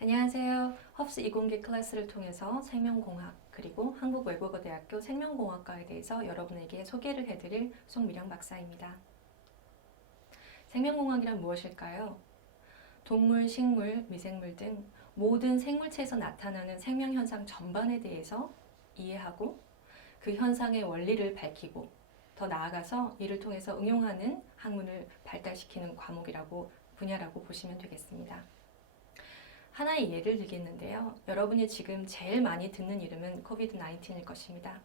안녕하세요. 헙스 이공계 클래스를 통해서 생명공학 그리고 한국외국어대학교 생명공학과에 대해서 여러분에게 소개를 해드릴 송미령 박사입니다. 생명공학이란 무엇일까요? 동물, 식물, 미생물 등 모든 생물체에서 나타나는 생명현상 전반에 대해서 이해하고 그 현상의 원리를 밝히고 더 나아가서 이를 통해서 응용하는 학문을 발달시키는 분야라고 보시면 되겠습니다. 하나의 예를 들겠는데요. 여러분이 지금 제일 많이 듣는 이름은 코비드-19일 것입니다.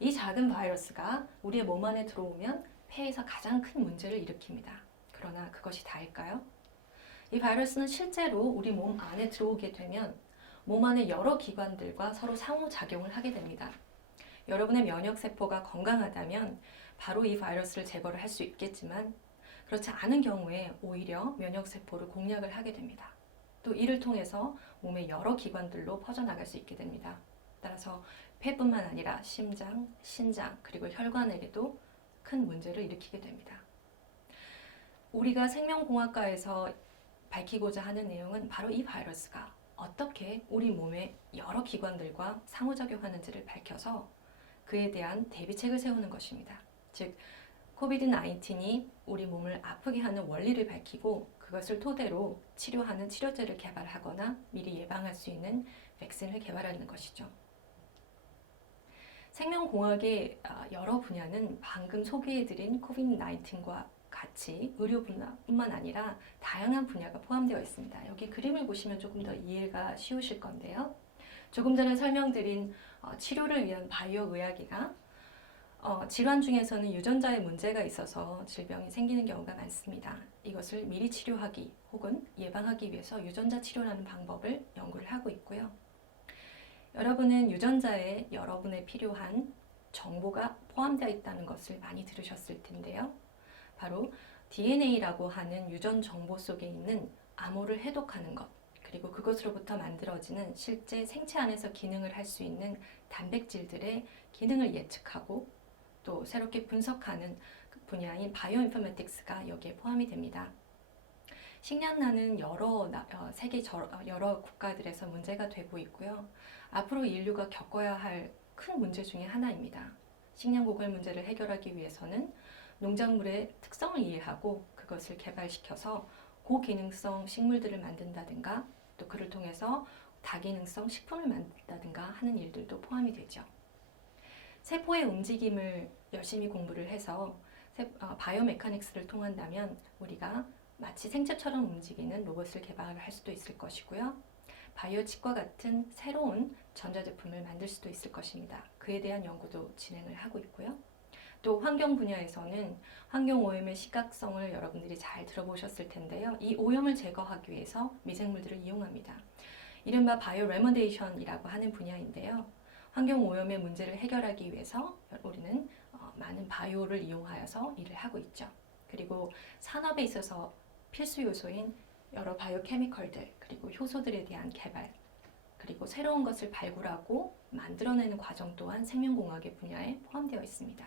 이 작은 바이러스가 우리의 몸 안에 들어오면 폐에서 가장 큰 문제를 일으킵니다. 그러나 그것이 다일까요? 이 바이러스는 실제로 우리 몸 안에 들어오게 되면 몸 안의 여러 기관들과 서로 상호작용을 하게 됩니다. 여러분의 면역세포가 건강하다면 바로 이 바이러스를 제거를 할 수 있겠지만 그렇지 않은 경우에 오히려 면역세포를 공략을 하게 됩니다. 또 이를 통해서 몸의 여러 기관들로 퍼져나갈 수 있게 됩니다. 따라서 폐뿐만 아니라 심장, 신장, 그리고 혈관에게도 큰 문제를 일으키게 됩니다. 우리가 생명공학과에서 밝히고자 하는 내용은 바로 이 바이러스가 어떻게 우리 몸의 여러 기관들과 상호작용하는지를 밝혀서 그에 대한 대비책을 세우는 것입니다. 즉, 코비드-19이 우리 몸을 아프게 하는 원리를 밝히고 그것을 토대로 치료하는 치료제를 개발하거나 미리 예방할 수 있는 백신을 개발하는 것이죠. 생명공학의 여러 분야는 방금 소개해드린 코비드-19과 같이 의료 분야뿐만 아니라 다양한 분야가 포함되어 있습니다. 여기 그림을 보시면 조금 더 이해가 쉬우실 건데요. 조금 전에 설명드린 치료를 위한 바이오 의학이가 질환 중에서는 유전자에 문제가 있어서 질병이 생기는 경우가 많습니다. 이것을 미리 치료하기 혹은 예방하기 위해서 유전자 치료라는 방법을 연구를 하고 있고요. 여러분은 유전자에 여러분에 필요한 정보가 포함되어 있다는 것을 많이 들으셨을 텐데요. 바로 DNA라고 하는 유전 정보 속에 있는 암호를 해독하는 것, 그리고 그것으로부터 만들어지는 실제 생체 안에서 기능을 할 수 있는 단백질들의 기능을 예측하고 또 새롭게 분석하는 분야인 바이오인포메틱스가 여기에 포함이 됩니다. 식량난은 세계 여러 국가들에서 문제가 되고 있고요. 앞으로 인류가 겪어야 할 큰 문제 중에 하나입니다. 식량 고갈 문제를 해결하기 위해서는 농작물의 특성을 이해하고 그것을 개발시켜서 고기능성 식물들을 만든다든가 또 그를 통해서 다기능성 식품을 만든다든가 하는 일들도 포함이 되죠. 세포의 움직임을 열심히 공부를 해서 바이오메카닉스를 통한다면 우리가 마치 생체처럼 움직이는 로봇을 개발할 수도 있을 것이고요. 바이오칩과 같은 새로운 전자제품을 만들 수도 있을 것입니다. 그에 대한 연구도 진행을 하고 있고요. 또 환경 분야에서는 환경오염의 심각성을 여러분들이 잘 들어보셨을 텐데요. 이 오염을 제거하기 위해서 미생물들을 이용합니다. 이른바 바이오 레모데이션이라고 하는 분야인데요. 환경오염의 문제를 해결하기 위해서 우리는 많은 바이오를 이용하여서 일을 하고 있죠. 그리고 산업에 있어서 필수 요소인 여러 바이오 케미컬들 그리고 효소들에 대한 개발 그리고 새로운 것을 발굴하고 만들어내는 과정 또한 생명공학의 분야에 포함되어 있습니다.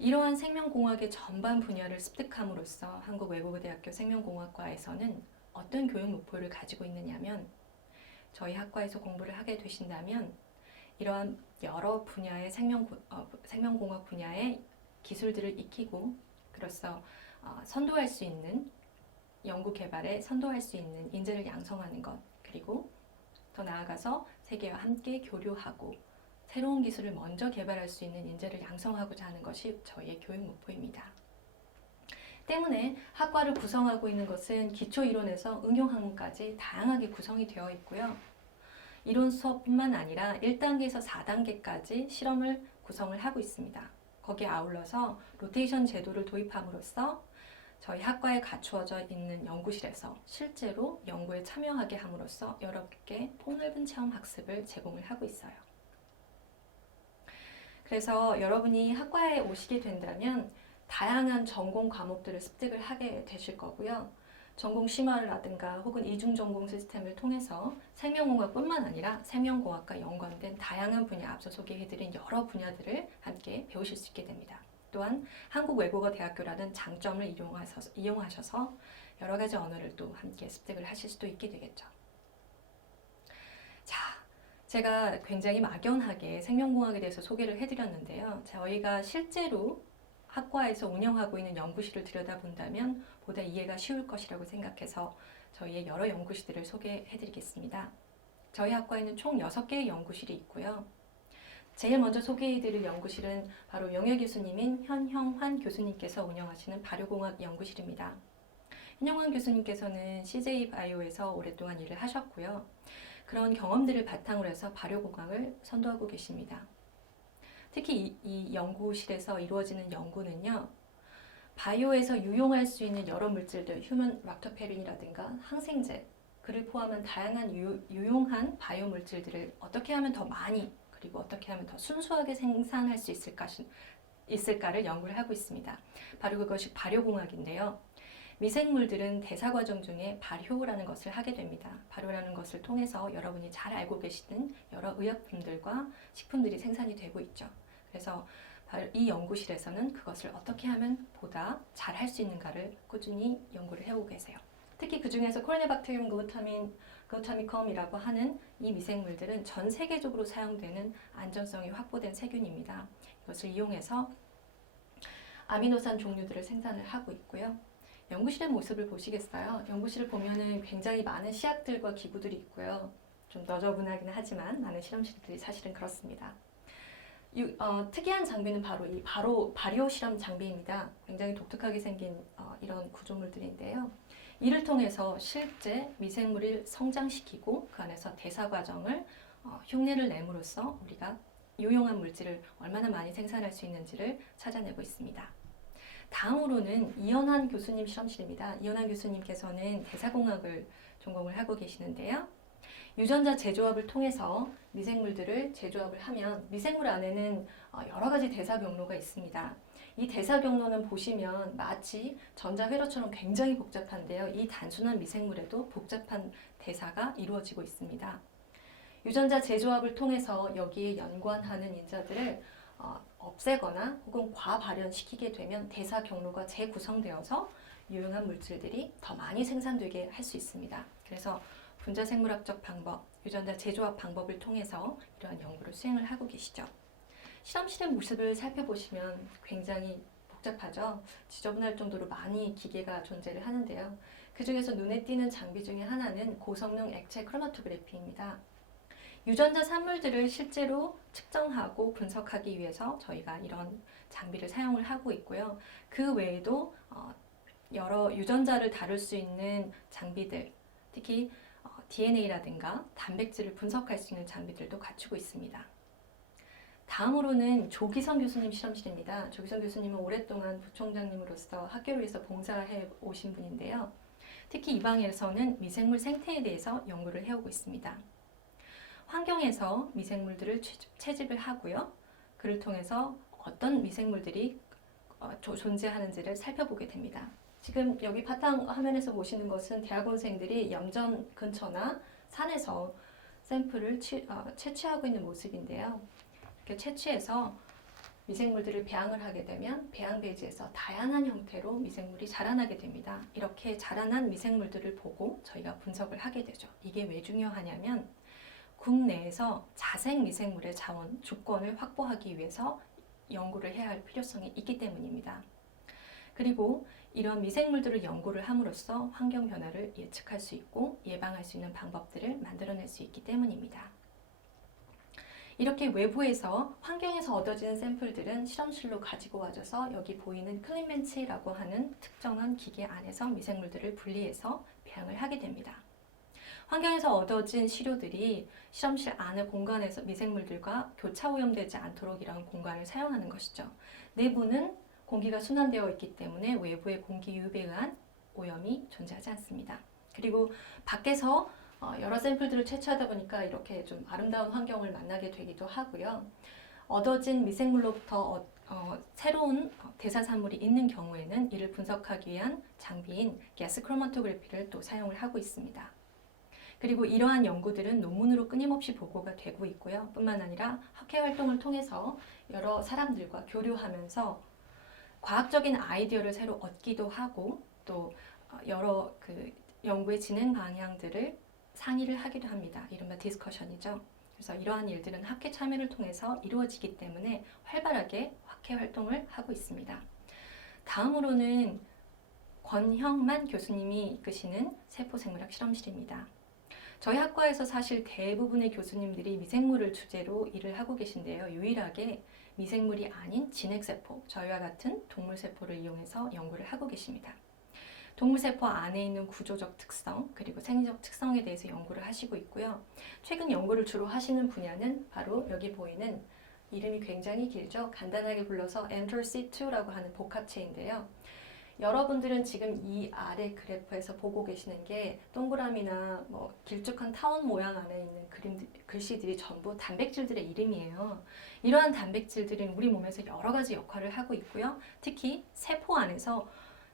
이러한 생명공학의 전반 분야를 습득함으로써 한국외국어대학교 생명공학과에서는 어떤 교육 목표를 가지고 있느냐면 저희 학과에서 공부를 하게 되신다면 이러한 여러 분야의 생명공학 분야의 기술들을 익히고 그로써 선도할 수 있는 연구 개발에 선도할 수 있는 인재를 양성하는 것 그리고 더 나아가서 세계와 함께 교류하고 새로운 기술을 먼저 개발할 수 있는 인재를 양성하고자 하는 것이 저희의 교육 목표입니다. 때문에 학과를 구성하고 있는 것은 기초이론에서 응용학문까지 다양하게 구성이 되어 있고요. 이론 수업뿐만 아니라 1단계에서 4단계까지 실험을 구성을 하고 있습니다. 거기에 아울러서 로테이션 제도를 도입함으로써 저희 학과에 갖추어져 있는 연구실에서 실제로 연구에 참여하게 함으로써 여러분께 폭넓은 체험 학습을 제공을 하고 있어요. 그래서 여러분이 학과에 오시게 된다면 다양한 전공 과목들을 습득을 하게 되실 거고요. 전공 심화라든가 혹은 이중 전공 시스템을 통해서 생명공학뿐만 아니라 생명공학과 연관된 다양한 분야, 앞서 소개해드린 여러 분야들을 함께 배우실 수 있게 됩니다. 또한 한국외국어대학교라는 장점을 이용하셔서 여러 가지 언어를 또 함께 습득을 하실 수도 있게 되겠죠. 제가 굉장히 막연하게 생명공학에 대해서 소개를 해드렸는데요. 저희가 실제로 학과에서 운영하고 있는 연구실을 들여다본다면 보다 이해가 쉬울 것이라고 생각해서 저희의 여러 연구실들을 소개해드리겠습니다. 저희 학과에는 총 6개의 연구실이 있고요. 제일 먼저 소개해드릴 연구실은 바로 명예 교수님인 현형환 교수님께서 운영하시는 발효공학 연구실입니다. 현형환 교수님께서는 CJ바이오에서 오랫동안 일을 하셨고요. 그런 경험들을 바탕으로 해서 발효공학을 선도하고 계십니다. 특히 이 연구실에서 이루어지는 연구는요, 바이오에서 유용할 수 있는 여러 물질들, 휴먼 락토페린이라든가 항생제, 그를 포함한 다양한 유용한 바이오 물질들을 어떻게 하면 더 많이 그리고 어떻게 하면 더 순수하게 생산할 수 있을까를 연구를 하고 있습니다. 바로 그것이 발효공학인데요. 미생물들은 대사 과정 중에 발효라는 것을 하게 됩니다. 발효라는 것을 통해서 여러분이 잘 알고 계시는 여러 의약품들과 식품들이 생산이 되고 있죠. 그래서 이 연구실에서는 그것을 어떻게 하면 보다 잘 할 수 있는가를 꾸준히 연구를 해오고 계세요. 특히 그 중에서 코리네박테리움 글루타미컴이라고 하는 이 미생물들은 전 세계적으로 사용되는 안전성이 확보된 세균입니다. 이것을 이용해서 아미노산 종류들을 생산을 하고 있고요. 연구실의 모습을 보시겠어요? 연구실을 보면은 굉장히 많은 시약들과 기구들이 있고요. 좀 너저분하긴 하지만 많은 실험실들이 사실은 그렇습니다. 특이한 장비는 바로 이 발효 실험 장비입니다. 굉장히 독특하게 생긴 이런 구조물들인데요. 이를 통해서 실제 미생물을 성장시키고 그 안에서 대사 과정을 흉내를 내므로써 우리가 유용한 물질을 얼마나 많이 생산할 수 있는지를 찾아내고 있습니다. 다음으로는 이현환 교수님 실험실입니다. 이현환 교수님께서는 대사공학을 전공을 하고 계시는데요. 유전자 재조합을 통해서 미생물들을 재조합을 하면 미생물 안에는 여러 가지 대사 경로가 있습니다. 이 대사 경로는 보시면 마치 전자회로처럼 굉장히 복잡한데요. 이 단순한 미생물에도 복잡한 대사가 이루어지고 있습니다. 유전자 재조합을 통해서 여기에 연관하는 인자들을 없애거나 혹은 과발현시키게 되면 대사 경로가 재구성되어서 유용한 물질들이 더 많이 생산되게 할 수 있습니다. 그래서 분자생물학적 방법, 유전자 재조합 방법을 통해서 이러한 연구를 수행을 하고 계시죠. 실험실의 모습을 살펴보시면 굉장히 복잡하죠. 지저분할 정도로 많이 기계가 존재를 하는데요. 그 중에서 눈에 띄는 장비 중에 하나는 고성능 액체 크로마토그래피입니다. 유전자 산물들을 실제로 측정하고 분석하기 위해서 저희가 이런 장비를 사용을 하고 있고요. 그 외에도 여러 유전자를 다룰 수 있는 장비들, 특히 DNA라든가 단백질을 분석할 수 있는 장비들도 갖추고 있습니다. 다음으로는 조기성 교수님 실험실입니다. 조기성 교수님은 오랫동안 부총장님으로서 학교에서 봉사해 오신 분인데요. 특히 이 방에서는 미생물 생태에 대해서 연구를 해오고 있습니다. 환경에서 미생물들을 채집을 하고요. 그를 통해서 어떤 미생물들이 존재하는지를 살펴보게 됩니다. 지금 여기 바탕 화면에서 보시는 것은 대학원생들이 염전 근처나 산에서 샘플을 채취하고 있는 모습인데요. 이렇게 채취해서 미생물들을 배양을 하게 되면 배양 배지에서 다양한 형태로 미생물이 자라나게 됩니다. 이렇게 자라난 미생물들을 보고 저희가 분석을 하게 되죠. 이게 왜 중요하냐면 국내에서 자생 미생물의 자원, 주권을 확보하기 위해서 연구를 해야 할 필요성이 있기 때문입니다. 그리고 이런 미생물들을 연구를 함으로써 환경 변화를 예측할 수 있고 예방할 수 있는 방법들을 만들어낼 수 있기 때문입니다. 이렇게 외부에서 환경에서 얻어지는 샘플들은 실험실로 가지고 와져서 여기 보이는 클린벤치라고 하는 특정한 기계 안에서 미생물들을 분리해서 배양을 하게 됩니다. 환경에서 얻어진 시료들이 실험실 안의 공간에서 미생물들과 교차 오염되지 않도록 이런 공간을 사용하는 것이죠. 내부는 공기가 순환되어 있기 때문에 외부의 공기 유입에 의한 오염이 존재하지 않습니다. 그리고 밖에서 여러 샘플들을 채취하다 보니까 이렇게 좀 아름다운 환경을 만나게 되기도 하고요. 얻어진 미생물로부터 새로운 대사산물이 있는 경우에는 이를 분석하기 위한 장비인 가스 크로마토그래피를 또 사용을 하고 있습니다. 그리고 이러한 연구들은 논문으로 끊임없이 보고가 되고 있고요. 뿐만 아니라 학회 활동을 통해서 여러 사람들과 교류하면서 과학적인 아이디어를 새로 얻기도 하고 또 여러 연구의 진행 방향들을 상의를 하기도 합니다. 이른바 디스커션이죠. 그래서 이러한 일들은 학회 참여를 통해서 이루어지기 때문에 활발하게 학회 활동을 하고 있습니다. 다음으로는 권형만 교수님이 이끄시는 세포생물학 실험실입니다. 저희 학과에서 사실 대부분의 교수님들이 미생물을 주제로 일을 하고 계신데요. 유일하게 미생물이 아닌 진핵세포, 저희와 같은 동물세포를 이용해서 연구를 하고 계십니다. 동물세포 안에 있는 구조적 특성, 그리고 생리적 특성에 대해서 연구를 하시고 있고요. 최근 연구를 주로 하시는 분야는 바로 여기 보이는 이름이 굉장히 길죠. 간단하게 불러서 엔터C2라고 하는 복합체인데요. 여러분들은 지금 이 아래 그래프에서 보고 계시는 게 동그라미나 뭐 길쭉한 타원 모양 안에 있는 글씨들이 전부 단백질들의 이름이에요. 이러한 단백질들은 우리 몸에서 여러 가지 역할을 하고 있고요. 특히 세포 안에서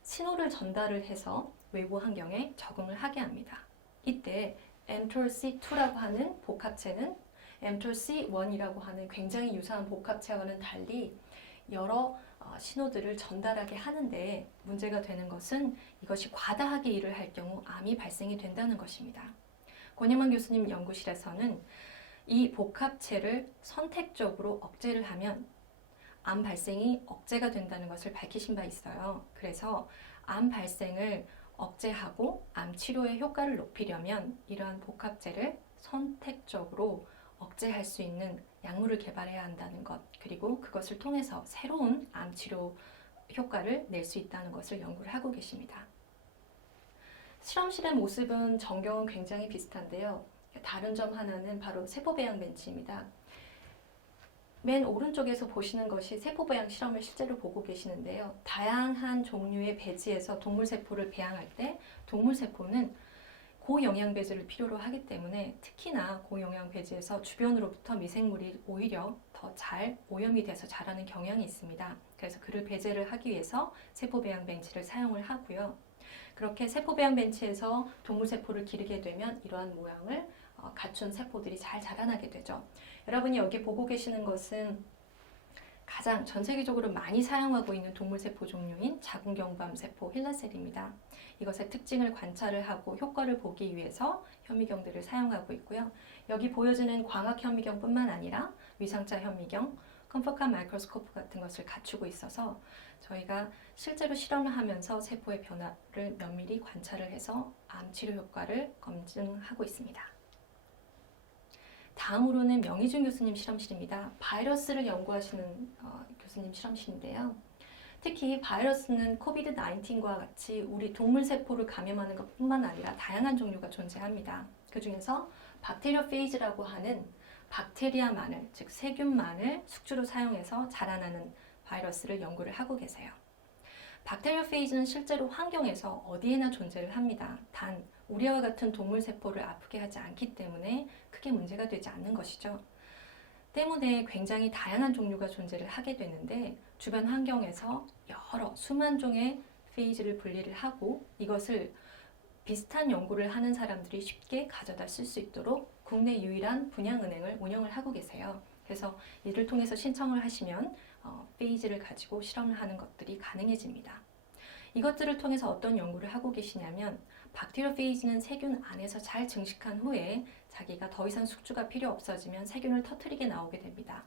신호를 전달을 해서 외부 환경에 적응을 하게 합니다. 이때 mTORC2라고 하는 복합체는 mTORC1이라고 하는 굉장히 유사한 복합체와는 달리 여러 신호들을 전달하게 하는데 문제가 되는 것은 이것이 과다하게 일을 할 경우 암이 발생이 된다는 것입니다. 권영만 교수님 연구실에서는 이 복합체를 선택적으로 억제를 하면 암 발생이 억제가 된다는 것을 밝히신 바 있어요. 그래서 암 발생을 억제하고 암 치료의 효과를 높이려면 이러한 복합체를 선택적으로 억제할 수 있는 약물을 개발해야 한다는 것, 그리고 그것을 통해서 새로운 암 치료 효과를 낼 수 있다는 것을 연구를 하고 계십니다. 실험실의 모습은 전경은 굉장히 비슷한데요. 다른 점 하나는 바로 세포배양 벤치입니다. 맨 오른쪽에서 보시는 것이 세포배양 실험을 실제로 보고 계시는데요. 다양한 종류의 배지에서 동물세포를 배양할 때 동물세포는 고영양 배지를 필요로 하기 때문에 특히나 고영양 배지에서 주변으로부터 미생물이 오히려 더 잘 오염이 돼서 자라는 경향이 있습니다. 그래서 그를 배제를 하기 위해서 세포배양 벤치를 사용을 하고요. 그렇게 세포배양 벤치에서 동물세포를 기르게 되면 이러한 모양을 갖춘 세포들이 잘 자라나게 되죠. 여러분이 여기 보고 계시는 것은 가장 전 세계적으로 많이 사용하고 있는 동물세포 종류인 자궁경부암세포 힐라셀입니다. 이것의 특징을 관찰을 하고 효과를 보기 위해서 현미경들을 사용하고 있고요. 여기 보여지는 광학 현미경뿐만 아니라 위상자 현미경, 컴포칸 마이크로스코프 같은 것을 갖추고 있어서 저희가 실제로 실험을 하면서 세포의 변화를 면밀히 관찰을 해서 암 치료 효과를 검증하고 있습니다. 다음으로는 명희준 교수님 실험실입니다. 바이러스를 연구하시는 교수님 실험실인데요. 특히 바이러스는 코비드-19과 같이 우리 동물세포를 감염하는 것뿐만 아니라 다양한 종류가 존재합니다. 그 중에서 박테리오페이즈라고 하는 박테리아만을, 즉 세균만을 숙주로 사용해서 자라나는 바이러스를 연구를 하고 계세요. 박테리오페이즈는 실제로 환경에서 어디에나 존재를 합니다. 단 우리와 같은 동물세포를 아프게 하지 않기 때문에 크게 문제가 되지 않는 것이죠. 때문에 굉장히 다양한 종류가 존재를 하게 되는데 주변 환경에서 여러 수만 종의 페이지를 분리를 하고 이것을 비슷한 연구를 하는 사람들이 쉽게 가져다 쓸 수 있도록 국내 유일한 분양은행을 운영을 하고 계세요. 그래서 이를 통해서 신청을 하시면 페이지를 가지고 실험을 하는 것들이 가능해집니다. 이것들을 통해서 어떤 연구를 하고 계시냐면 박테리오페이지는 세균 안에서 잘 증식한 후에 자기가 더 이상 숙주가 필요 없어지면 세균을 터뜨리게 나오게 됩니다.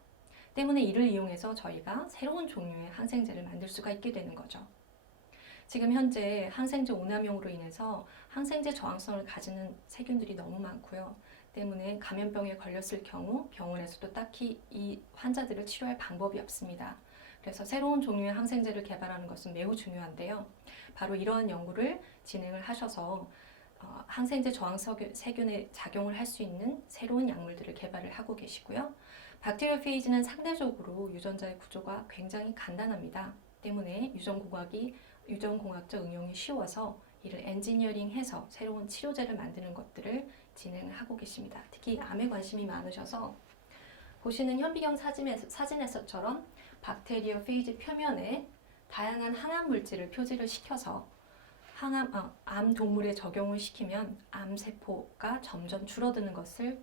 때문에 이를 이용해서 저희가 새로운 종류의 항생제를 만들 수가 있게 되는 거죠. 지금 현재 항생제 오남용으로 인해서 항생제 저항성을 가지는 세균들이 너무 많고요. 때문에 감염병에 걸렸을 경우 병원에서도 딱히 이 환자들을 치료할 방법이 없습니다. 그래서 새로운 종류의 항생제를 개발하는 것은 매우 중요한데요. 바로 이러한 연구를 진행을 하셔서 항생제 저항 세균에 작용을 할 수 있는 새로운 약물들을 개발을 하고 계시고요. 박테리오페이지는 상대적으로 유전자의 구조가 굉장히 간단합니다. 때문에 유전공학적 응용이 쉬워서 이를 엔지니어링해서 새로운 치료제를 만드는 것들을 진행을 하고 계십니다. 특히 암에 관심이 많으셔서 보시는 현미경 사진에서처럼 박테리오페이지 표면에 다양한 항암 물질을 표시를 시켜서 암 동물에 적용을 시키면 암 세포가 점점 줄어드는 것을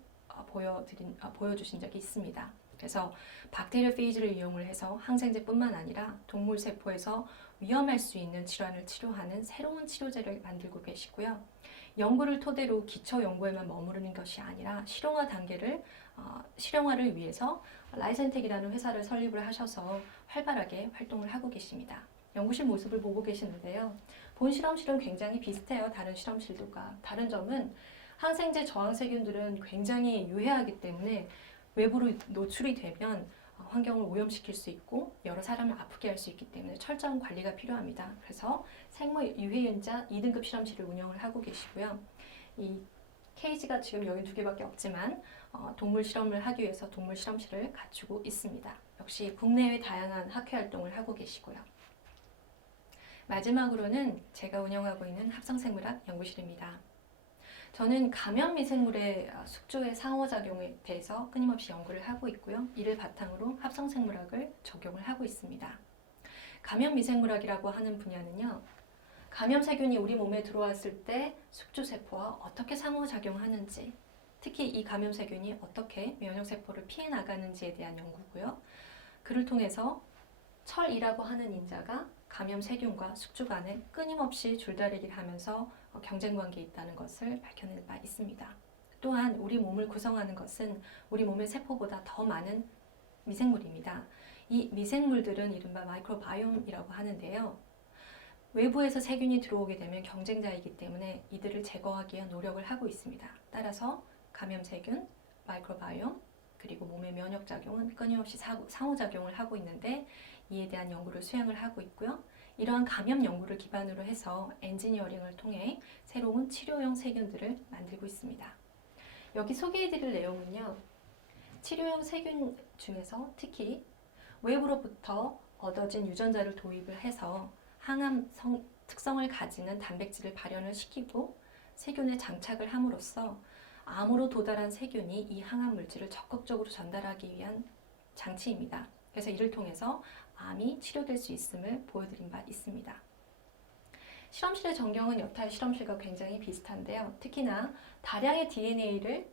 보여주신 적이 있습니다. 그래서 박테리오페이지를 이용을 해서 항생제뿐만 아니라 동물 세포에서 위험할 수 있는 질환을 치료하는 새로운 치료제를 만들고 계시고요. 연구를 토대로 기초 연구에만 머무르는 것이 아니라 실용화를 위해서 라이센텍이라는 회사를 설립을 하셔서 활발하게 활동을 하고 계십니다. 연구실 모습을 보고 계시는데요. 본 실험실은 굉장히 비슷해요. 다른 실험실들과. 다른 점은 항생제 저항세균들은 굉장히 유해하기 때문에 외부로 노출이 되면 환경을 오염시킬 수 있고 여러 사람을 아프게 할 수 있기 때문에 철저한 관리가 필요합니다. 그래서 생물 유해인자 2등급 실험실을 운영을 하고 계시고요. 이 케이지가 지금 여기 2개밖에 없지만 동물 실험을 하기 위해서 동물 실험실을 갖추고 있습니다. 역시 국내외 다양한 학회 활동을 하고 계시고요. 마지막으로는 제가 운영하고 있는 합성생물학 연구실입니다. 저는 감염 미생물의 숙주의 상호작용에 대해서 끊임없이 연구를 하고 있고요. 이를 바탕으로 합성생물학을 적용을 하고 있습니다. 감염 미생물학이라고 하는 분야는요. 감염 세균이 우리 몸에 들어왔을 때 숙주세포와 어떻게 상호작용하는지, 특히 이 감염 세균이 어떻게 면역세포를 피해 나가는지에 대한 연구고요. 그를 통해서 철이라고 하는 인자가 감염 세균과 숙주 간에 끊임없이 줄다리기를 하면서 경쟁 관계에 있다는 것을 밝혀낼 바 있습니다. 또한 우리 몸을 구성하는 것은 우리 몸의 세포보다 더 많은 미생물입니다. 이 미생물들은 이른바 마이크로바이옴이라고 하는데요. 외부에서 세균이 들어오게 되면 경쟁자이기 때문에 이들을 제거하기 위한 노력을 하고 있습니다. 따라서 감염 세균, 마이크로바이옴, 그리고 몸의 면역작용은 끊임없이 상호작용을 하고 있는데 이에 대한 연구를 수행을 하고 있고요. 이러한 감염 연구를 기반으로 해서 엔지니어링을 통해 새로운 치료용 세균들을 만들고 있습니다. 여기 소개해드릴 내용은요. 치료용 세균 중에서 특히 외부로부터 얻어진 유전자를 도입을 해서 항암 특성을 가지는 단백질을 발현을 시키고 세균에 장착을 함으로써 암으로 도달한 세균이 이 항암 물질을 적극적으로 전달하기 위한 장치입니다. 그래서 이를 통해서 암이 치료될 수 있음을 보여드린 바 있습니다. 실험실의 전경은 여타의 실험실과 굉장히 비슷한데요. 특히나 다량의 DNA를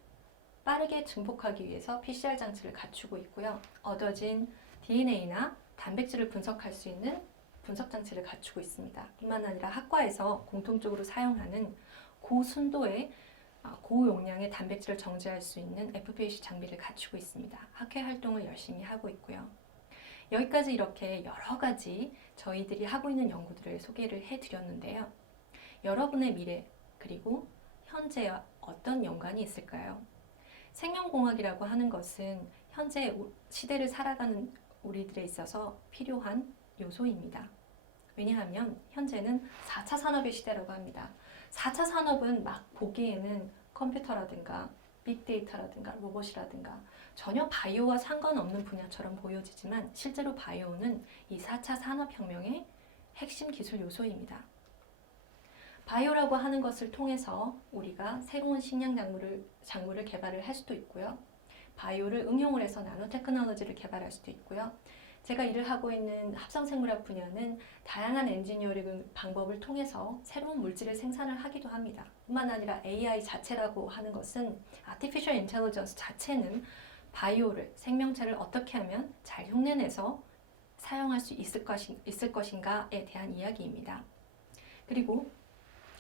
빠르게 증폭하기 위해서 PCR 장치를 갖추고 있고요. 얻어진 DNA나 단백질을 분석할 수 있는 분석 장치를 갖추고 있습니다. 뿐만 아니라 학과에서 공통적으로 사용하는 고순도의 고용량의 단백질을 정제할 수 있는 FPAC 장비를 갖추고 있습니다. 학회 활동을 열심히 하고 있고요. 여기까지 이렇게 여러 가지 저희들이 하고 있는 연구들을 소개를 해드렸는데요. 여러분의 미래 그리고 현재와 어떤 연관이 있을까요? 생명공학이라고 하는 것은 현재 시대를 살아가는 우리들에 있어서 필요한 요소입니다. 왜냐하면 현재는 4차 산업의 시대라고 합니다. 4차 산업은 막 보기에는 컴퓨터라든가 빅데이터라든가 로봇이라든가 전혀 바이오와 상관없는 분야처럼 보여지지만 실제로 바이오는 이 4차 산업혁명의 핵심 기술 요소입니다. 바이오라고 하는 것을 통해서 우리가 새로운 식량 작물을 개발을 할 수도 있고요. 바이오를 응용을 해서 나노 테크놀로지를 개발할 수도 있고요. 제가 일을 하고 있는 합성생물학 분야는 다양한 엔지니어링 방법을 통해서 새로운 물질을 생산을 하기도 합니다. 뿐만 아니라 AI 자체라고 하는 것은 Artificial Intelligence 자체는 바이오를, 생명체를 어떻게 하면 잘 흉내내서 사용할 수 있을 것인가에 대한 이야기입니다. 그리고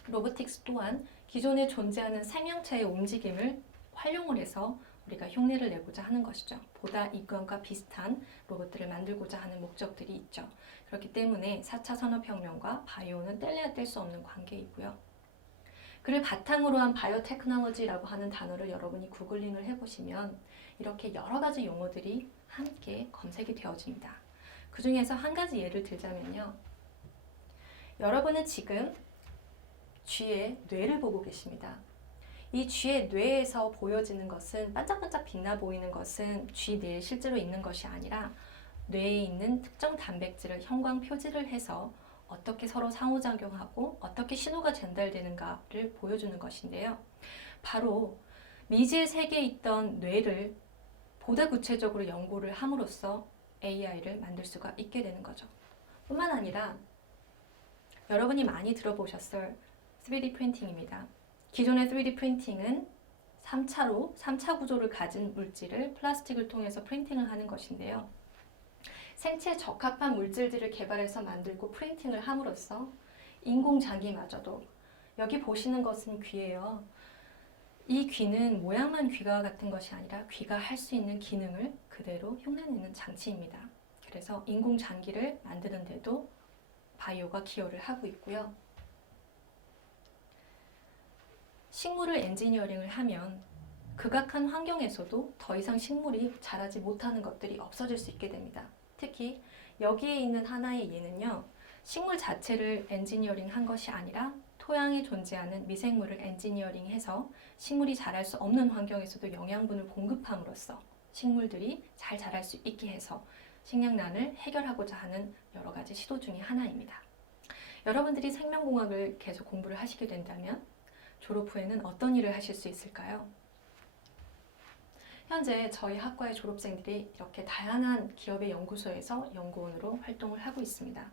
로보틱스 또한 기존에 존재하는 생명체의 움직임을 활용을 해서 우리가 흉내를 내고자 하는 것이죠. 보다 이건과 비슷한 로봇들을 만들고자 하는 목적들이 있죠. 그렇기 때문에 4차 산업혁명과 바이오는 뗄래야 뗄 수 없는 관계이고요. 그를 바탕으로 한 바이오테크놀로지라고 하는 단어를 여러분이 구글링을 해보시면 이렇게 여러 가지 용어들이 함께 검색이 되어집니다. 그 중에서 한 가지 예를 들자면요. 여러분은 지금 쥐의 뇌를 보고 계십니다. 이 쥐의 뇌에서 보여지는 것은 반짝반짝 빛나 보이는 것은 쥐 뇌에 실제로 있는 것이 아니라 뇌에 있는 특정 단백질을 형광 표지를 해서 어떻게 서로 상호작용하고 어떻게 신호가 전달되는가를 보여주는 것인데요. 바로 미지의 세계에 있던 뇌를 보다 구체적으로 연구를 함으로써 AI를 만들 수가 있게 되는 거죠. 뿐만 아니라 여러분이 많이 들어보셨을 3D 프린팅입니다. 기존의 3D 프린팅은 3차 구조를 가진 물질을 플라스틱을 통해서 프린팅을 하는 것인데요. 생체에 적합한 물질들을 개발해서 만들고 프린팅을 함으로써 인공장기마저도 여기 보시는 것은 귀예요. 이 귀는 모양만 귀가 같은 것이 아니라 귀가 할 수 있는 기능을 그대로 흉내내는 장치입니다. 그래서 인공장기를 만드는데도 바이오가 기여를 하고 있고요. 식물을 엔지니어링을 하면 극악한 환경에서도 더 이상 식물이 자라지 못하는 것들이 없어질 수 있게 됩니다. 특히 여기에 있는 하나의 예는요. 식물 자체를 엔지니어링 한 것이 아니라 토양에 존재하는 미생물을 엔지니어링해서 식물이 자랄 수 없는 환경에서도 영양분을 공급함으로써 식물들이 잘 자랄 수 있게 해서 식량난을 해결하고자 하는 여러 가지 시도 중에 하나입니다. 여러분들이 생명공학을 계속 공부를 하시게 된다면 졸업 후에는 어떤 일을 하실 수 있을까요? 현재 저희 학과의 졸업생들이 이렇게 다양한 기업의 연구소에서 연구원으로 활동을 하고 있습니다.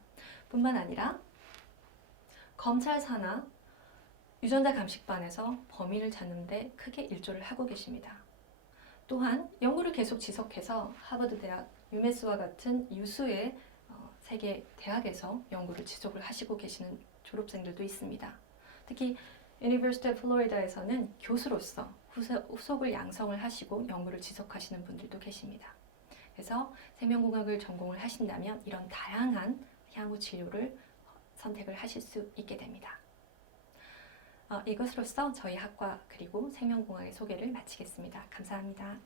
뿐만 아니라 검찰사나 유전자 감식반에서 범인을 찾는 데 크게 일조를 하고 계십니다. 또한 연구를 계속 지속해서 하버드 대학, 유메스와 같은 유수의 세계 대학에서 연구를 지속을 하시고 계시는 졸업생들도 있습니다. 특히 University of Florida에서는 교수로서 후속을 양성을 하시고 연구를 지속하시는 분들도 계십니다. 그래서 생명공학을 전공을 하신다면 이런 다양한 향후 진료를 선택을 하실 수 있게 됩니다. 이것으로써 저희 학과 그리고 생명공학의 소개를 마치겠습니다. 감사합니다.